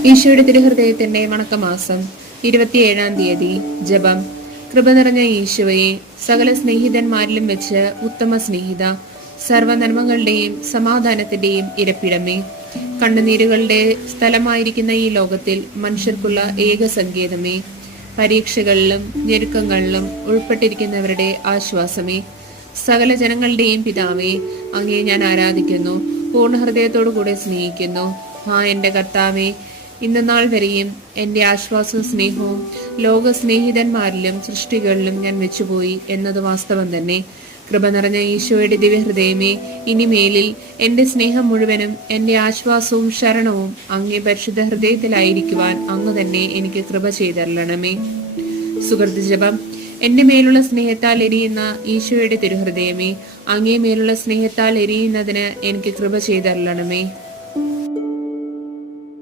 ഈശോയുടെ തിരുഹൃദയത്തിന്റെ വണക്കമാസം 27-ാം തീയതി. ജപം. കൃപ നിറഞ്ഞ ഈശോയെ, സകല സ്നേഹിതന്മാരിലും വെച്ച് ഉത്തമ സ്നേഹിത, സർവനന്മകളുടെയും സമാധാനത്തിന്റെയും ഇരപ്പിടമേ, കണ്ണുനീരുകളുടെ സ്ഥലമായിരിക്കുന്ന ഈ ലോകത്തിൽ മനുഷ്യർക്കുള്ള ഏക സങ്കേതമേ, പരീക്ഷകളിലും ഞെരുക്കങ്ങളിലും ഉൾപ്പെട്ടിരിക്കുന്നവരുടെ ആശ്വാസമേ, സകല ജനങ്ങളുടെയും പിതാവേ, അങ്ങയെ ഞാൻ ആരാധിക്കുന്നു, പൂർണ്ണ ഹൃദയത്തോടുകൂടെ സ്നേഹിക്കുന്നു. എന്റെ കർത്താവേ, ഇന്ന് നാൾ വരെയും എൻ്റെ ആശ്വാസവും സ്നേഹവും ലോക സ്നേഹിതന്മാരിലും സൃഷ്ടികളിലും ഞാൻ വെച്ചുപോയി എന്നത് വാസ്തവം തന്നെ. കൃപ നിറഞ്ഞ ഈശോയുടെ ദിവ്യഹൃദയമേ, ഇനിമേലിൽ എൻ്റെ സ്നേഹം മുഴുവനും എൻ്റെ ആശ്വാസവും ശരണവും അങ്ങേ പരിശുദ്ധ ഹൃദയത്തിലായിരിക്കുവാൻ അങ്ങ് തന്നെ എനിക്ക് കൃപ ചെയ്തരളണമേ. സുഹൃത്ത് ജപം. എന്റെ മേലുള്ള സ്നേഹത്താൽ എരിയുന്ന ഈശോയുടെ തിരുഹൃദയമേ, അങ്ങേ മേലുള്ള സ്നേഹത്താൽ എരിയുന്നതിന് എനിക്ക് കൃപ ചെയ്തരളണമേ.